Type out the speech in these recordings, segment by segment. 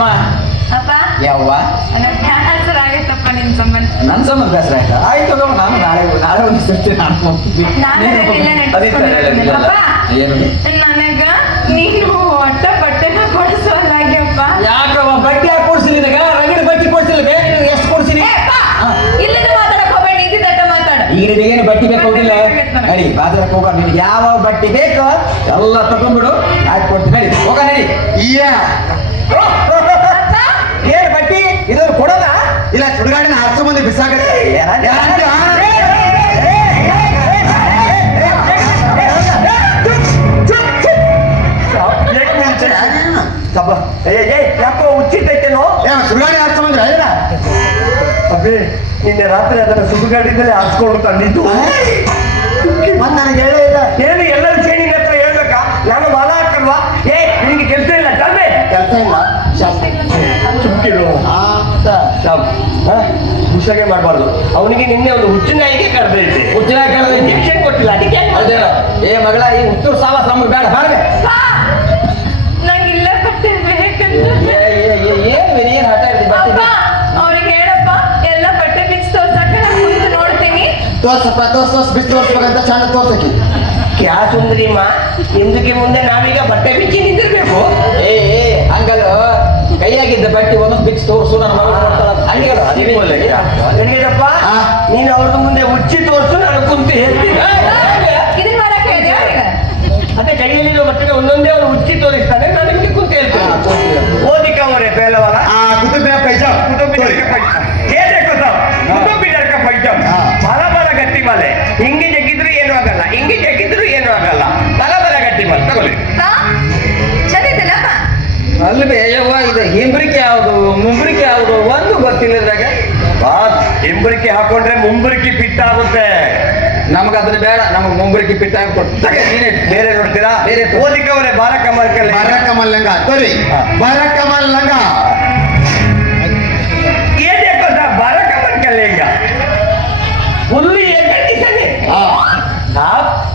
ಹೇಳಮ್ಮ. ಅಪ್ಪ ಯಾವ್ವ ಕ್ಯಾನ್ಸರ್ ಆಗೈತಪ್ಪ ನಿನ್ ಸಂಬಂಧ. ನನ್ ಸಂಬಂಧ ಬೇಸರ ಆಯ್ತಾ? ಆಯ್ತು ನಾನು ನಾಳೆ ಒಂದು ಸರ್ತಿ ನಾನು ಹೋಗ್ತೀನಿ. ಏನು ನನಗ ನೀನು ಒಟ್ಟ ಬಟ್ಟೆನ ಕೊಡಿಸುವಲ್ಲಾಗ್ಯಪ್ಪ. ಯಾಕವ್ವ ಬಟ್ಟೆ ಯಾಕೆ ಕೊಡ್ಸಿನಿ ನಿನಗ? ರಗಡ ಬಟ್ಟೆ ಕೊಡ್ಸಿಲ್ಲ ಎಷ್ಟು ಕೊಡ್ಸಿನಿ? ಇಲ್ಲಿಂದ ಮಾತಾಡಕ್ ಹೋಗ್ಬೇಡಿ, ಇದ್ದಿದ್ದ ಮಾತಾಡ. ಈಗ ನಿನಗೇನು ಬಟ್ಟೆ ಬೇಕು ಹೋಗಿಲ್ಲ ನಡಿ ಬಾಜಾರಕ್ಕೆ ಹೋಗ. ನಿನಗೆ ಯಾವ ಬಟ್ಟೆ ಬೇಕು ಎಲ್ಲ ತಗೊಂಡ್ಬಿಡು, ಆಯ್ತು ಕೊಡ್ತೀನಿ. ನಡಿ ಹೋಗ ನಡಿ. ಏನ್ ಬಟ್ಟಿ ಇದು ಕೊಡೋದ? ಇಲ್ಲ ಸುಡುಗಾಡಿನ ಹರ್ಸು ಮಂದಿ ಬಿಸಾಕತ್ತೆ. ಯಾಕೋ ಉಚ್ಚಿಟ್ಟೈತೇನೋ? ಸುಡುಗಾಡಿ ಹರ್ಸು ಮಂದಿ ಅಬ್ಬೇ ನಿನ್ನೆ ರಾತ್ರಿ ಅದನ್ನ ಸುಡುಗಾಡಿದ್ದಲೇ ಹಾಸ್ಕೊಂಡು ತಂದಿದ್ದು. ಮತ್ ನನಗೆ ಹೇಳೇ ಇಲ್ಲ. ಏನು ಎಲ್ಲರೂ ಸೇರಿ ಹತ್ರ ಹೇಳ್ಬೇಕಾ? ನಾನು ಮಾಲ ಹಾಕಲ್ವಾ? ನಿನ್ಗೆ ಕೆಲಸ ಇಲ್ಲ ತಾನೇ? ಕೆಲಸ ಇಲ್ಲ. ಚುಕ್ಕಿರು ಹುಷಾಗೆ ಮಾಡಬಾರ್ದು. ಅವನಿಗೆ ನಿನ್ನೆ ಒಂದು ಹುಚ್ಚಿನಾಯಿಗೆ ಕರೆದೈತೆ. ಹುಚ್ಚಿನಾಯಿ ಕರೆದ ಇಂಜೆಕ್ಷನ್ ಕೊಟ್ಟಿಲ್ಲ ಅದಕ್ಕೆ. ಅದೇನೋ ಏ ಮಗಳ ಈ ಹುಚ್ಚೂರು ಸಾಲ ಸಾಂಬ ಬೇಡ ಹಾಗೆ ನಂಗಿಲ್ಲ ಬಟ್ಟೆ ಬೇಕಂತ. ಏನ್ ಹಠ ಅಪ್ಪ ಅವ್ರಿಗೆ ಹೇಳಪ್ಪ, ಎಲ್ಲ ಬಟ್ಟೆ ಬಿಚ್ಚಿ ತೋರ್ಸಕ್ಕ ನಾನು ಕುಂತು ನೋಡ್ತೀನಿ. ತೋರ್ಸಪ್ಪ ತೋರ್ಸ್ ಬಿಟ್ಟು ತೋರ್ಸ್ಬೇಕಂತ ಚಂದ ತೋರ್ಸಕ್ಕೆ. ಕ್ಯಾ ಸುಂದರಿಮ್ಮ, ನಿಮ್ದಕ್ಕೆ ಮುಂದೆ ನಾವೀಗ ಬಟ್ಟೆ ಬಿಚ್ಚಿ ನಿಂತಿರ್ಬೇಕು? ಹಂಗಲ್ಲ, ಕೈಯಾಗಿದ್ದ ಬಟ್ಟೆ ಒಂದೊಂದು ಬಿಚ್ಚಿ ತೋರ್ಸು. ನನ್ನ ಮಗಪ್ಪ ನೀನು ಅವ್ರದ್ದು ಮುಂದೆ ಉಚ್ಚಿ ತೋರ್ಸು, ನಾನು ಕುಂತು ಹೇಳ್ತೀನಿ. ಇದನ್ ಮಾಡಕ್ ಹೇಳಿದ್ಯಾ ಅವ್ರಿಗೆ? ಅದೇ ಕೈಯಲ್ಲಿರೋ ಬಟ್ಟೆ ಒಂದೊಂದೇ ಅವ್ರು ಉಚ್ಚಿ ತೋರಿಸ್ತಾನೆ, ನಾನು ನಿಮ್ಗೆ ಕುಂತು ಹೇಳ್ತೀನಿ. ಓದಿಕವರೇ ಪೇಲವರ ಕುಟುಂಬ ಪೈಜ ಬಲ ಬಲ ಗಟ್ಟಿ ಮಲೆ. ಹಿಂಗೆ ಜಗ್ಗಿದ್ರು ಏನು ಆಗಲ್ಲ, ಹಿಂಗೆ ಜಗ್ಗಿದ್ರು ಏನು ಆಗಲ್ಲ. ಬಲ ಬಲ ಗಟ್ಟಿ ಮಲೆ ತಗೊಳ್ಳಿ. ಚಂದಿದ್ದಲ್ಲಪ್ಪ ಅಲ್ವೇ ಯವ್ವ, ಇದು ಹಿಂಬರಿಕೆ ಯಾವುದು ಮುಂಬರಿಕೆ ಯಾವುದು ಒಂದು ಗೊತ್ತಿಲ್ಲದಾಗ ಹಿಂಬರಿಕೆ ಹಾಕೊಂಡ್ರೆ ಮುಂಬರಿಕೆ ಪಿತ್ತ ಆಗುತ್ತೆ. ನಮ್ಗೆ ಅದನ್ನ ಬೇಡ, ನಮಗೆ ಮುಂಬರಿಕೆ ಪಿತ್ತ ಕೊಡ್ತಾರೆ. ಬೇರೆ ನೋಡ್ತೀರಾ? ಬೇರೆ ಓದಿಕವರೇ ಬಾರಕಮಲ್ ಬಾರಕಮಲ್ ಲಂಗ ಸರಿ. ಬಾರಕಮಲ್ ಲಂಗ ಏನ್ ಗೊತ್ತಾ? ಬಾರಕಮಲ್ ಕಲ್ಲೆಂಗ ಹುಲ್ಲಿ ಗಟ್ಟಿಸನೆ.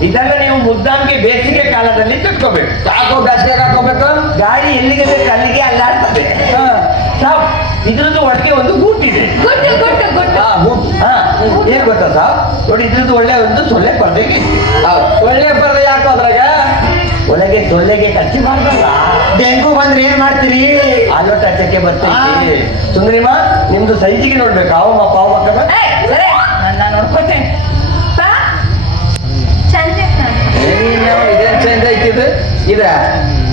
ಇದನ್ನ ನೀವು ಮುದ್ದಾಮ್ಗೆ ಬೇಸಿಗೆ ಕಾಲದಲ್ಲಿ ಕಟ್ಕೋಬೇಕು. ಸಾಕೋ ಬೇಸಿಗೆ ಹಾಕೋಬೇಕು. ಗಾಳಿ ಎಲ್ಲಿಗೆ ಬೇಕು ಅಲ್ಲಿಗೆ ಅಲ್ಲಾಡ್ತದೆ. ಇದ್ರದ್ದು ಒಳಗೆ ಒಂದು ಗೂಟಿದೆ. ಏನ್ ಗೊತ್ತಾ ಸಾಬ್? ನೋಡಿ ಇದ್ರದ್ದು ಒಳ್ಳೆ ಒಂದು ಸೊಳ್ಳೆ ಪರ್ದೆ. ಸೊಳ್ಳೆ ಪರ್ದೆ ಯಾಕೋ ಅದ್ರಾಗ ಒಳಗೆ ಸೊಳ್ಳೆಗೆ ಕಚ್ಚಿ ಮಾಡ್ದಲ್ಲ. ಡೆಂಗು ಬಂದ್ರೆ ಏನ್ ಮಾಡ್ತೀರಿ? ಆಲೋಟ ಹಚ್ಚಕ್ಕೆ ಬರ್ತೀನಿ. ಸುಂದರಿಮ್ಮ ನಿಮ್ದು ಸೈಜಿಗೆ ನೋಡ್ಬೇಕು. ಅವ ಪಾವ ಮಕ್ಕಳ ನಾನು ನೋಡ್ಕೊತೇನೆ. ಇದೇನ್ ಚೇಂಜ್ ಐತಿದು? ಇದ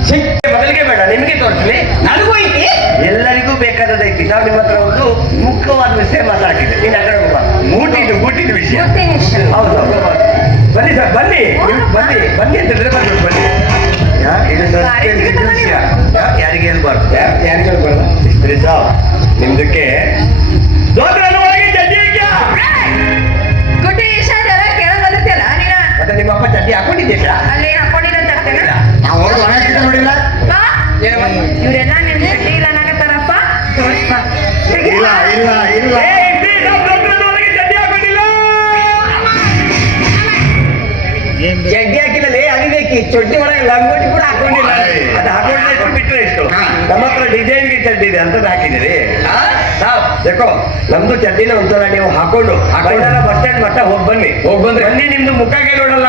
ಚಿಕ್ಕ ಮೊದಲಿಗೆ ಬೇಡ, ನಿಮಗೆ ತೋರಿಸ್ಲಿ. ನನಗೂ ಐತಿ, ಎಲ್ಲರಿಗೂ ಬೇಕಾದದೈತಿ. ನಾವು ನಿಮ್ಮ ಹತ್ರ ಒಂದು ಮುಖ್ಯವಾದ ವಿಷಯ ಮಾತಾಡ್ತಿದ್ದೆ. ನೀನ್ ಆ ಕಡೆ ಹೋಗುವ. ಗೂಟಿದ ವಿಷಯ. ಹೌದು ಬನ್ನಿ ಸರ್, ಬನ್ನಿ ಬನ್ನಿ ಬನ್ನಿ ಅಂತಂದ್ರೆ ಬರ್ಬೇಕು. ಬನ್ನಿ. ಇದು ವಿಷಯ ಯಾರಿಗೆ ಹೇಳ್ಬಾರ್ದು, ಯಾರಿಗೆ ಹೇಳ್ಬಾರ್ದು. ಇಸ್ತ್ರಿ ಸಾವ್ ನಿಮ್ದಕ್ಕೆ ಒಳಗೆ ಚಡ್ಡಿ ಗುಡ್ಡಿ ಇಷ್ಟ ಕೇಳ ಬರುತ್ತಲ್ಲ ನೀನ. ಮತ್ತೆ ನಿಮ್ಮಪ್ಪ ಚಡ್ಡಿ ಹಾಕೊಂಡಿದ್ದೀರಾ? ಅಲ್ಲಿ ಹಾಕೊಂಡಿರೋ ತರ್ತೇನೆ. ನೋಡಿಲ್ಲ. ಇವರೆಲ್ಲ ನಿಮ್ ಚಡ್ಡಿ ಇಲ್ಲ ನಾಗತ್ತಾರಪ್ಪ. ತೋರಿಸ್ಪ. ಇಲ್ಲ ಇಲ್ಲ ಇಲ್ಲ. ಚಡ್ಡಿ ಹಾಕಿದಲ್ಲಿ ಅದಿಬೇಕು. ಚಡ್ಡಿ ಒಳಗೆ ಲಂಗೋಟಿ ಕೂಡ ಹಾಕೊಂಡಿಲ್ಲ. ಅದು ಹಾಕೊಂಡ್ರೆ ಎಷ್ಟು ಬಿಟ್ಟರೆ ಎಷ್ಟು. ನಮ್ಮ ಹತ್ರ ಡಿಸೈನ್ಗೆ ಚಡ್ಡಿ ಇದೆ ಅಂತದ್ದು ಹಾಕಿದ್ದೀರಿ. ಯಾಕೋ ನಮ್ದು ಚಡ್ಡಿನ ಒಂದ್ಸಲ ನೀವು ಹಾಕೊಂಡು ಬಸ್ ಸ್ಟ್ಯಾಂಡ್ ಮಟ್ಟ ಹೋಗಿ ಬಂದ್ರೆ ಅಲ್ಲಿ ನಿಮ್ದು ಮುಖಕ್ಕೆ ನೋಡಲ್ಲ,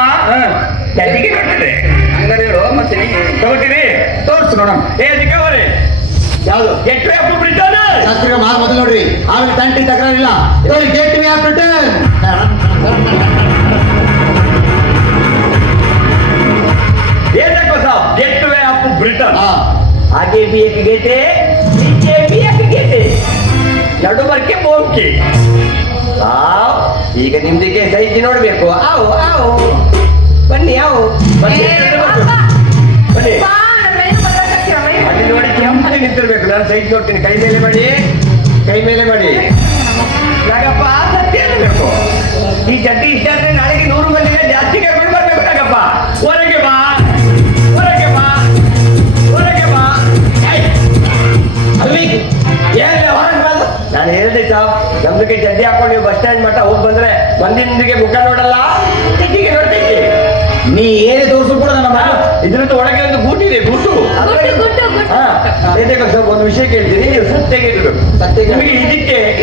ಚಡ್ಡಿಗೆ ನೋಡ್ತದೆ. ಹಂಗಾರೆ ಹೇಳು ಮತ್ತೆ ತಗೋತೀವಿ. ತೋರ್ಸು ನೋಡೋಣ. ಅದಕ್ಕೆ ಯಾವುದು ಗೆಟ್ ವೇ ಆಫ್ ಬ್ರಿಟನ್ ಶಾಸ್ತ್ರಿಗ ಮೊದಲು ನೋಡ್ರಿ, ಆಮೇಲೆ ತಂಟಿ ತಕರಾರಿಲ್ಲ. Gateway of Britain. देखो साहब, गेट वे ऑफ ब्रिटेन. आगे भी एक गेट है, पीछे भी एक गेट है. ನಡುಬರ್ಕೆ ಬೋಂಕಿ. ಈಗ ನಿಮ್ದಿಗೆ ಸೈಜ್ ನೋಡ್ಬೇಕು. ಆವು ಆವು ಬನ್ನಿ, ಆವು ಬನ್ನಿ ಬನ್ನಿ. ಅಲ್ಲಿ ನೋಡಿ ಕೆಂಪು ನಿಂತಿರ್ಬೇಕು. ನಾನು ಸೈಜ್ ನೋಡ್ತೀನಿ. ಕೈ ಮೇಲೆ ಮಾಡಿ, ಕೈ ಮೇಲೆ ಮಾಡಿ. ನಾಗಪ್ಪ ಸತ್ಯ ಬೇಕು. ಈ ಚಡ್ಡಿ ಇಷ್ಟ ಆದ್ರೆ ನಾಳೆಗೆ 100 ಮಂದಿಗೆ ಜಾಸ್ತಿ ಕರ್ಕೊಂಡು ಬರ್ಬೇಕು. ನಾಗಪ್ಪ ಹೊರಗೆ ಬಾ, ಹೊರಗೆ ಬಾ, ಹೊರಗೆ ಬಾ. ಅಲ್ಲಿ ಏನ್ ಹೊರಗೆ ಬಂದು ನಾನು ಹೇಳಿದೆ ಸಾಬ್, ನಮ್ದಕ್ಕೆ ಚಡ್ಡಿ ಹಾಕೊಂಡು ನೀವು ಬಸ್ ಸ್ಟ್ಯಾಂಡ್ ಮಟ್ಟ ಹೋಗಿ ಬಂದ್ರೆ ಮಂದಿಗೆ ಮುಖ ನೋಡಲ್ಲ, ಚಡ್ಡಿಗೆ ನೋಡ್ತೈತಿ. ನೀ ಏನೇ ತೋರಿಸು ಕೂಡ ನನ್ನ ಮಗ ಇದ್ರದ್ದು ಒಳಗೆ ಒಂದು ಗೂಟು ಇದೆ ಗೂಟು ಗುಟ್ಟು ಹಾ, ಇದಕ್ಕೆ ಸ್ವಲ್ಪ ಒಂದು ವಿಷಯ ಕೇಳ್ತೀನಿ, ನೀವು ಸತ್ಯಗೆ ಇರ್ಬೇಕು. ಸತ್ಯಗೆ. ನಿಮಗೆ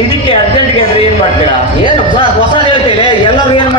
ಇದಕ್ಕೆ ಅರ್ಜೆಂಟ್ಗೆ ಅಂದ್ರೆ ಏನ್ ಮಾಡ್ತೀರಾ? ಏನು ಹೊಸ ಹೇಳ್ತೇನೆ ಎಲ್ಲರೂ ಏನ್